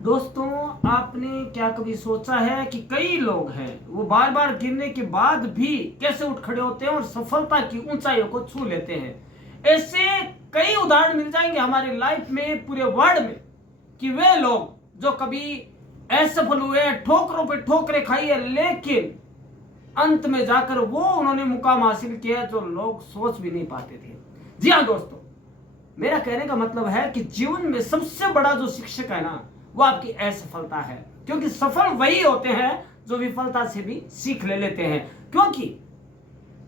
दोस्तों, आपने क्या कभी सोचा है कि कई लोग हैं वो बार बार गिरने के बाद भी कैसे उठ खड़े होते हैं और सफलता की ऊंचाइयों को छू लेते हैं। ऐसे कई उदाहरण मिल जाएंगे हमारी लाइफ में, पूरे वर्ल्ड में, कि वे लोग जो कभी असफल हुए, ठोकरों पे ठोकरें खाई है, लेकिन अंत में जाकर वो उन्होंने मुकाम हासिल किया जो लोग सोच भी नहीं पाते थे। जी हाँ दोस्तों, मेरा कहने का मतलब है कि जीवन में सबसे बड़ा जो शिक्षक है ना, वो आपकी असफलता है। क्योंकि सफल वही होते हैं जो विफलता से भी सीख ले लेते हैं। क्योंकि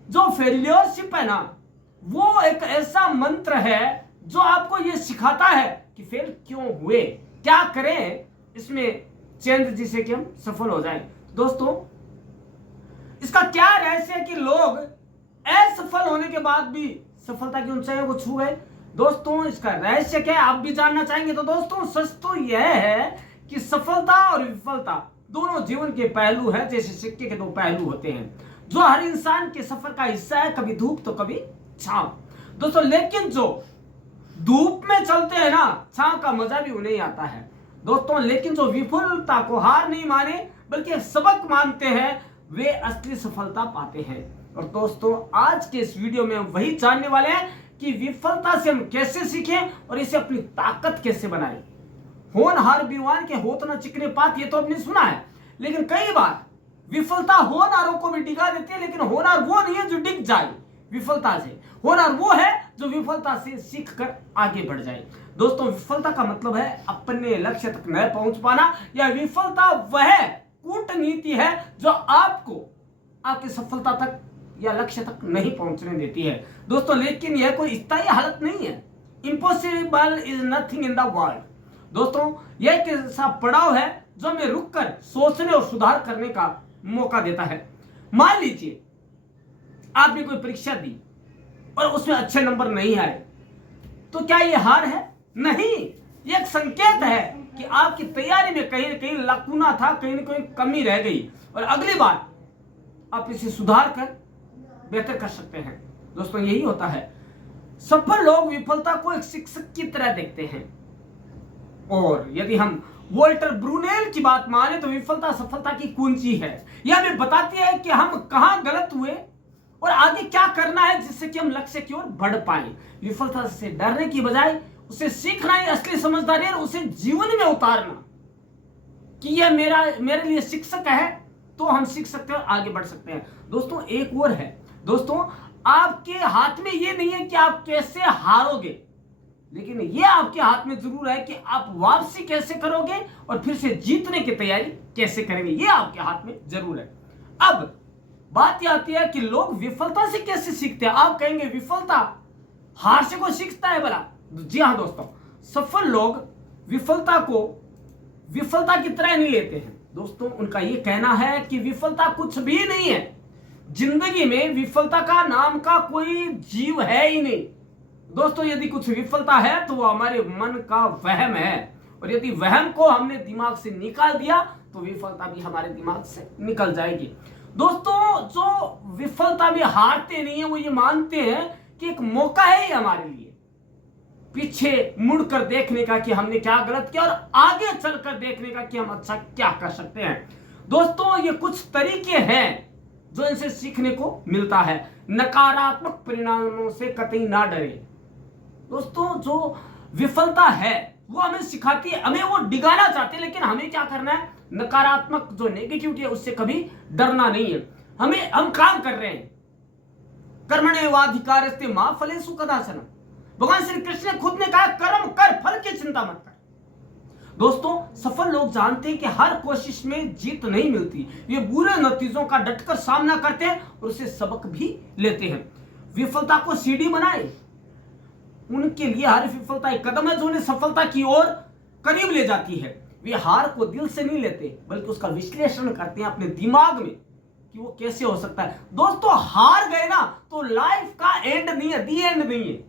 जो फेलियरशिप है ना, वो एक ऐसा मंत्र है जो आपको ये सिखाता है कि फेल क्यों हुए, क्या करें इसमें चेंज, जिसे कि हम सफल हो जाएं। दोस्तों, इसका क्या रहस्य है कि लोग असफल होने के बाद भी सफलता की ऊंचाइयों को छू गए। दोस्तों, इसका रहस्य क्या है, आप भी जानना चाहेंगे? तो दोस्तों, सच तो यह है कि सफलता और विफलता दोनों जीवन के पहलू हैं, जैसे सिक्के के दो पहलू होते हैं, जो हर इंसान के सफर का हिस्सा है, कभी धूप तो कभी छांव। दोस्तों, लेकिन जो धूप में चलते हैं ना, छांव का मजा भी उन्हें आता है। दोस्तों, लेकिन जो विफलता को हार नहीं माने बल्कि सबक मानते हैं, वे असली सफलता पाते हैं। और दोस्तों, आज के इस वीडियो में हम वही जानने वाले हैं कि विफलता से हम कैसे सीखें और इसे अपनी ताकत कैसे बनाएं। होनहार बीरवान के होत न चिकने पात, ये तो आपने सुना है, लेकिन कई बार विफलता होनहारों को भी डिगा देती है। लेकिन होनहार वो नहीं है जो डिग जाए विफलता से, होनहार वो है जो विफलता से सीख कर आगे बढ़ जाए। दोस्तों, विफलता का मतलब है अपने लक्ष्य तक न पहुंच पाना, या विफलता वह कूटनीति है जो आपको आपकी सफलता तक या लक्ष्य तक नहीं पहुंचने देती है। दोस्तों, लेकिन यह कोई स्थायी हालत नहीं है। Impossible is nothing in the world. दोस्तों, यह एक ऐसा पड़ाव है जो हमें रुककर सोचने और सुधार करने का मौका देता है। मान लीजिए आपने कोई परीक्षा दी और उसमें अच्छे नंबर नहीं आए, तो क्या यह हार है? नहीं, यह एक संकेत है कि आपकी तैयारी में कहीं न कहीं लाकुना था, कहीं न कहीं कमी रह गई, और अगली बार आप इसे सुधार कर बेहतर कर सकते हैं। दोस्तों, यही होता है। सफल लोग विफलता को एक शिक्षक की तरह देखते हैं। और यदि हम वोल्टर ब्रूनेल की बात माने तो विफलता सफलता की कुंजी है। यह हमें बताती है कि हम कहां गलत हुए और आगे क्या करना है, जिससे कि हम लक्ष्य की ओर बढ़ पाए। विफलता से डरने की बजाय उसे सीखना ही असली समझदारी है, और उसे जीवन में उतारना कि यह मेरे लिए शिक्षक है, तो हम सीख सकते हैं और आगे बढ़ सकते हैं। दोस्तों, एक और है। दोस्तों, आपके हाथ में ये नहीं है कि आप कैसे हारोगे, लेकिन ये आपके हाथ में जरूर है कि आप वापसी कैसे करोगे और फिर से जीतने की तैयारी कैसे करेंगे। ये आपके हाथ में जरूर है। अब बात यह आती है कि लोग विफलता से कैसे सीखते हैं। आप कहेंगे विफलता हार से कोई सीखता है भला? जी हाँ दोस्तों, सफल लोग विफलता को विफलता की तरह नहीं लेते हैं। दोस्तों, उनका यह कहना है कि विफलता कुछ भी नहीं है। जिंदगी में विफलता का नाम का कोई जीव है ही नहीं। दोस्तों, यदि कुछ विफलता है तो वो हमारे मन का वहम है, और यदि वहम को हमने दिमाग से निकाल दिया तो विफलता भी हमारे दिमाग से निकल जाएगी। दोस्तों, जो विफलता में हारते नहीं है, वो ये मानते हैं कि एक मौका है ये हमारे लिए पीछे मुड़कर देखने का कि हमने क्या गलत किया, और आगे चलकर देखने का कि हम अच्छा क्या कर सकते हैं। दोस्तों, ये कुछ तरीके हैं जो इनसे सीखने को मिलता है। नकारात्मक परिणामों से कतई ना डरे। दोस्तों, जो विफलता है वो हमें सिखाती है, हमें वो डिगाना चाहती है, लेकिन हमें क्या करना है? नकारात्मक जो नेगेटिविटी है उससे कभी डरना नहीं है। हम काम कर रहे हैं, कर्मण्येवाधिकारस्ते मा फलेषु कदाचन। भगवान श्री कृष्ण ने खुद ने कहा, कर्म कर, फल की चिंता मत कर। दोस्तों, सफल लोग जानते हैं कि हर कोशिश में जीत नहीं मिलती। वे बुरे नतीजों का डटकर सामना करते हैं और उसे सबक भी लेते हैं। विफलता को सीढ़ी बनाए, उनके लिए हर विफलता एक कदम है जो उन्हें सफलता की ओर करीब ले जाती है। वे हार को दिल से नहीं लेते, बल्कि उसका विश्लेषण करते हैं अपने दिमाग में कि वो कैसे हो सकता है। दोस्तों, हार गए ना तो लाइफ का एंड नहीं है, दी एंड नहीं है।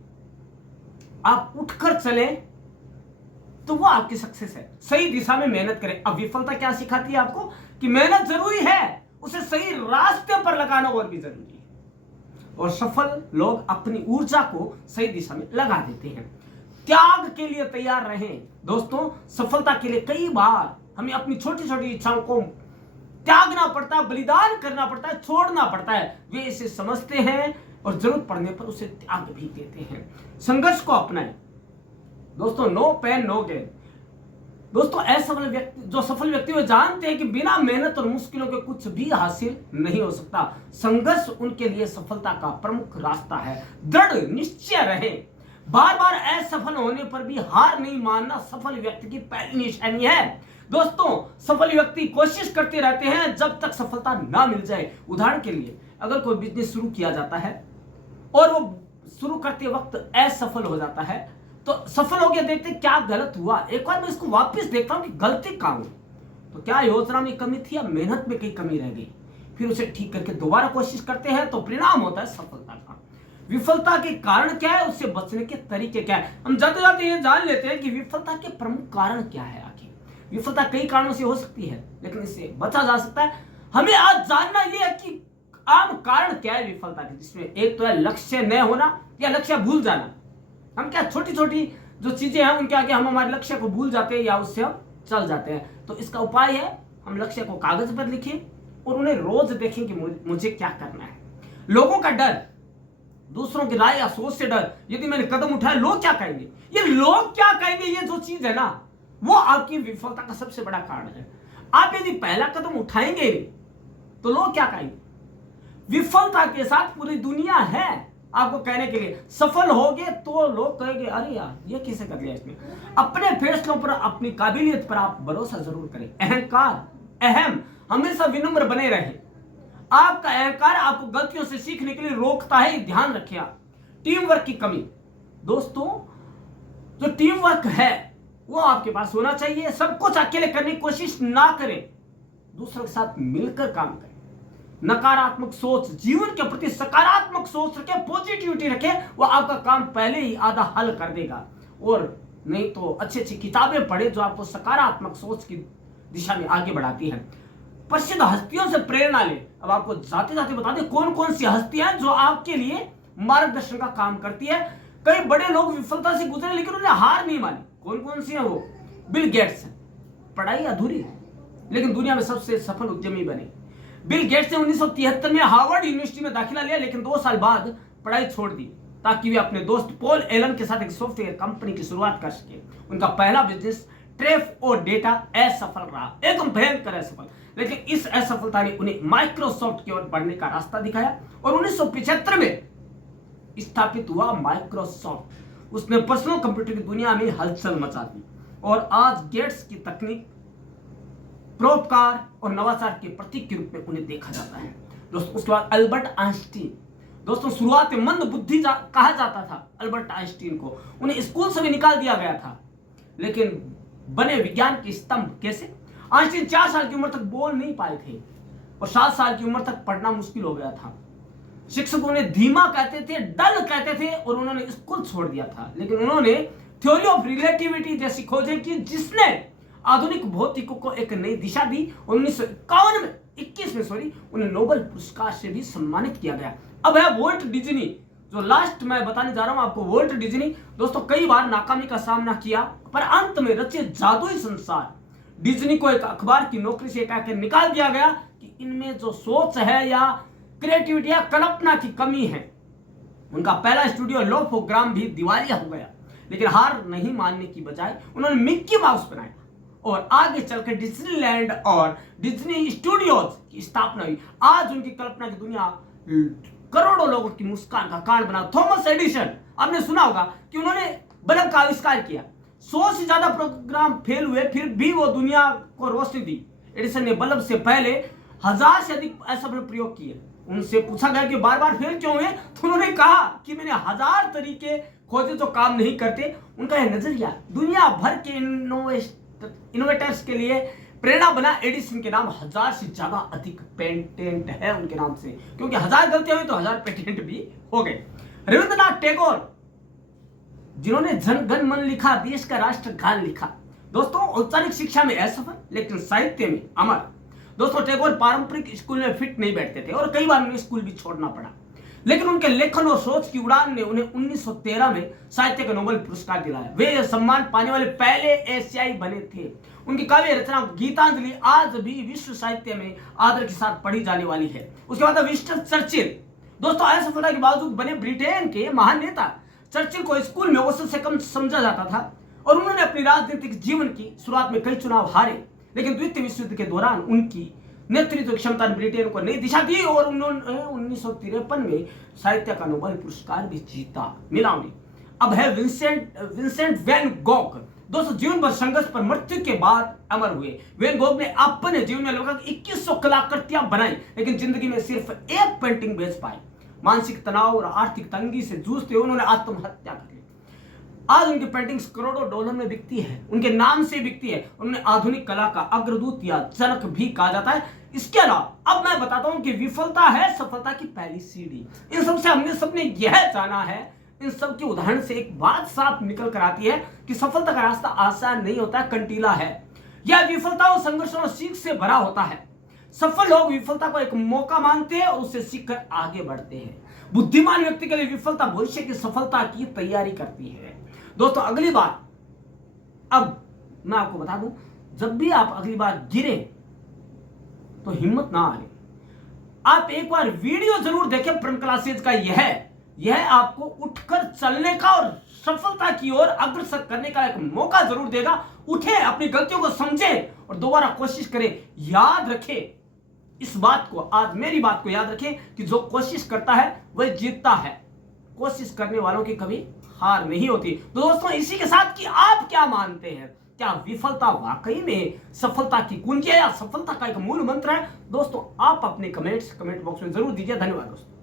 आप उठकर चले तो वो आपकी सक्सेस है। सही दिशा में मेहनत करें। अब विफलता क्या सिखाती है आपको? कि मेहनत जरूरी है, उसे सही रास्ते पर लगाना और भी जरूरी है। और सफल लोग अपनी ऊर्जा को सही दिशा में लगा देते हैं। त्याग के लिए तैयार रहें। दोस्तों, सफलता के लिए कई बार हमें अपनी छोटी छोटी इच्छाओं को त्यागना पड़ता है, बलिदान करना पड़ता है, छोड़ना पड़ता है। वे इसे समझते हैं और जरूरत पड़ने पर उसे त्याग भी देते हैं। संघर्ष को अपनाएं। दोस्तों, नो पेन नो गेन। दोस्तों, असफल व्यक्ति, जो सफल व्यक्ति वो जानते हैं कि बिना मेहनत और मुश्किलों के कुछ भी हासिल नहीं हो सकता। संघर्ष उनके लिए सफलता का प्रमुख रास्ता है। दृढ़ निश्चय रहे। बार बार असफल होने पर भी हार नहीं मानना सफल व्यक्ति की पहली निशानी है। दोस्तों, सफल व्यक्ति कोशिश करते रहते हैं जब तक सफलता ना मिल जाए। उदाहरण के लिए, अगर कोई बिजनेस शुरू किया जाता है और वो शुरू करते वक्त असफल हो जाता है, तो सफल हो गया, देखते क्या गलत हुआ, एक बार मैं इसको वापस देखता हूं कि गलती कहां हुई, तो क्या योजना में कमी थी या मेहनत में कहीं कमी रह गई। फिर उसे ठीक करके दोबारा कोशिश करते हैं तो परिणाम होता है सफलता का। विफलता के कारण क्या है, उससे बचने के तरीके क्या है। हम जाते जाते ये जान लेते हैं कि विफलता के प्रमुख कारण क्या है। आखिर विफलता कई कारणों से हो सकती है, लेकिन इससे बचा जा सकता है। हमें आज जानना यह है कि आम कारण क्या है विफलता के, जिसमें एक तो है लक्ष्य न होना या लक्ष्य भूल जाना। हम क्या छोटी छोटी जो चीजें हैं उनके आगे हम हमारे लक्ष्य को भूल जाते हैं या उससे हम चल जाते हैं। तो इसका उपाय है, हम लक्ष्य को कागज पर लिखें और उन्हें रोज देखें कि मुझे क्या करना है। लोगों का डर, दूसरों की राय या सोच से डर, यदि मैंने कदम उठाया लोग क्या कहेंगे, ये लोग क्या कहेंगे, ये जो चीज है ना, वो आपकी विफलता का सबसे बड़ा कारण है। आप यदि पहला कदम उठाएंगे तो लोग क्या कहेंगे। विफलता के साथ पूरी दुनिया है आपको कहने के लिए। सफल होगे तो लोग कहेंगे अरे यार ये किसे कर लिया इसने। अपने फैसलों पर, अपनी काबिलियत पर आप भरोसा जरूर करें। अहंकार अहम हमेशा विनम्र बने रहे। आपका अहंकार आपको गलतियों से सीखने के लिए रोकता है, ध्यान रखिए। टीम वर्क की कमी। दोस्तों, जो टीम वर्क है वो आपके पास होना चाहिए। सब कुछ अकेले करने की कोशिश ना करें, दूसरों के साथ मिलकर काम करें। नकारात्मक सोच, जीवन के प्रति सकारात्मक सोच रखें, पॉजिटिविटी रखें, वो आपका काम पहले ही आधा हल कर देगा। और नहीं तो अच्छी अच्छी किताबें पढ़े जो आपको सकारात्मक सोच की दिशा में आगे बढ़ाती हैं। प्रसिद्ध हस्तियों से प्रेरणा ले। अब आपको जाते जाते बता दें कौन कौन सी हस्तियां हैं जो आपके लिए मार्गदर्शन का काम करती है। कई बड़े लोग विफलता से गुजरे लेकिन उन्हें हार नहीं मानी। कौन कौन सी है वो? बिल गेट्स, पढ़ाई अधूरी लेकिन दुनिया में सबसे सफल उद्यमी बने। बिल गेट्स ने 1973 में हार्वर्ड यूनिवर्सिटी में दाखिला लिया, लेकिन 2 साल बाद पढ़ाई छोड़ दी ताकि वे अपने दोस्त पॉल एलन के साथ एक सॉफ्टवेयर कंपनी की शुरुआत कर सके। उनका पहला बिजनेस ट्रेफ और डेटा असफल रहा, एकदम भयंकर असफल, लेकिन इस असफलता ने उन्हें माइक्रोसॉफ्ट की ओर बढ़ने का रास्ता दिखाया और 1975 में स्थापित हुआ माइक्रोसॉफ्ट। उसने पर्सनल कंप्यूटर की दुनिया में हलचल मचा दी और आज गेट्स की तकनीक, परोपकार और नवाचार के प्रतीक के रूप में उन्हें देखा जाता है। दोस्तों, उसके बाद अल्बर्ट आइंस्टीन। दोस्तों, शुरुआत में मंद बुद्धि कहा जाता था अल्बर्ट आइंस्टीन को। उन्हें स्कूल से भी निकाल दिया गया था, लेकिन बने विज्ञान के स्तंभ। कैसे? आइंस्टीन 4 साल की उम्र तक बोल नहीं पाए थे और 7 साल की उम्र तक पढ़ना मुश्किल हो गया था। शिक्षक उन्हें धीमा कहते थे, डल कहते थे और उन्होंने स्कूल छोड़ दिया था। लेकिन उन्होंने थ्योरी ऑफ रिलेटिविटी जैसी खोजें की जिसने आधुनिक भौतिकी को एक नई दिशा दी। 1951 में उन्हें नोबेल पुरस्कार से भी सम्मानित किया गया। अब है वॉल्ट डिज्नी, जो लास्ट मैं बताने जा रहा हूं आपको। वॉल्ट डिज्नी दोस्तों कई बार नाकामी का सामना किया, पर अंत में रचे जादुई संसार। डिज्नी को एक अखबार की नौकरी से कहकर निकाल दिया गया कि इनमें जो सोच है या क्रिएटिविटी या कल्पना की कमी है। उनका पहला स्टूडियो लोफोग्राम भी दिवालिया हो गया, लेकिन हार नहीं मानने की बजाय उन्होंने मिक्की माउस बनाया और आगे चलकर डिज्नीलैंड और डिज्नी स्टूडियोज की स्थापना हुई। आज उनकी कल्पना की दुनिया करोड़ों लोगों की मुस्कान का कारण बना। थॉमस एडिसन, आपने सुना होगा कि उन्होंने बल्ब का आविष्कार किया। 100 से ज्यादा प्रोग्राम फेल हुए, फिर भी वो दुनिया को रोशनी दी। एडिसन ने बल्ब से पहले 1000 से अधिक असफल प्रयोग किए। उनसे पूछा गया कि बार बार फेल क्यों हुए, तो उन्होंने कहा कि मैंने 1000 तरीके खोजे जो काम नहीं करते। उनका यह नजरिया दुनिया भर के इनोवेटर्स के लिए प्रेरणा बना। एडिसन के नाम 1000 से ज्यादा अधिक पेटेंट है उनके नाम से, क्योंकि 1000 गलतियां हुई तो 1000 पेटेंट भी हो गए। रविंद्रनाथ टैगोर, जिन्होंने जन गण मन लिखा, देश का राष्ट्रगान लिखा। दोस्तों, औपचारिक शिक्षा में असफल लेकिन साहित्य में अमर। दोस्तों, टैगोर पारंपरिक स्कूल में फिट नहीं बैठते थे और कई बार उन्हें स्कूल भी छोड़ना पड़ा। लेकिन उनके लेखन और सोच की उड़ान ने उन्हें 1913 में साहित्य का नोबेल पुरस्कार दिलाया। वे यह सम्मान पाने वाले पहले एशियाई बने थे। उनकी काव्य रचना गीतांजलि आज भी विश्व साहित्य में आदर के साथ पढ़ी जाने वाली है। उसके बाद विंस्टन चर्चिल, दोस्तों असफलता के बावजूद बने ब्रिटेन के महान नेता। चर्चिल को स्कूल में औसत से कम समझा जाता था और उन्होंने अपनी राजनीतिक जीवन की शुरुआत में कई चुनाव हारे, लेकिन द्वितीय विश्व युद्ध के दौरान उनकी नेतृत्व क्षमता ने ब्रिटेन को नई दिशा दी और उन्होंने 1953 में साहित्य का नोबेल पुरस्कार भी जीता। मिला उन्हें। अब है विंसेंट वैन गॉग, दोस्तों जीवन भर संघर्ष पर मृत्यु के बाद अमर हुए। वैन गॉग ने अपने जीवन में लगभग 2100 कलाकृतियां बनाई, लेकिन जिंदगी में सिर्फ एक पेंटिंग बेच पाए। मानसिक तनाव और आर्थिक तंगी से जूझते हुए उन्होंने आत्महत्या कर ली। आज उनकी पेंटिंग्स करोड़ों डॉलर में बिकती है, उनके नाम से बिकती है। उन्हें आधुनिक कला का अग्रदूत या जनक भी कहा जाता है। इसके अलावा अब मैं बताता हूं कि विफलता है सफलता की पहली सीढ़ी। इन सबसे हमने सबने यह जाना है, इन सब के उदाहरण से एक बात साफ निकल कर आती है कि सफलता का रास्ता आसान नहीं होता, कंटीला है। यह विफलता और संघर्ष और सीख से भरा होता है। सफल लोग विफलता को एक मौका मानते हैं और उससे सीखकर आगे बढ़ते हैं। बुद्धिमान व्यक्ति के लिए विफलता भविष्य की सफलता की तैयारी करती है। दोस्तों अगली बार, अब मैं आपको बता दूं, जब भी आप अगली बार गिरे तो हिम्मत ना हारे। आप एक बार वीडियो जरूर देखें प्रण क्लासेज का। यह आपको उठकर चलने का और सफलता की ओर अग्रसर करने का एक मौका जरूर देगा। उठे, अपनी गलतियों को समझें और दोबारा कोशिश करें। याद रखें इस बात को, आज मेरी बात को याद रखें कि जो कोशिश करता है वह जीतता है। कोशिश करने वालों की कभी हार नहीं होती। तो दोस्तों इसी के साथ कि आप क्या मानते हैं, क्या विफलता वाकई में सफलता की कुंजी है या सफलता का एक मूल मंत्र है? दोस्तों आप अपने कमेंट बॉक्स में जरूर दीजिए। धन्यवाद दोस्तों।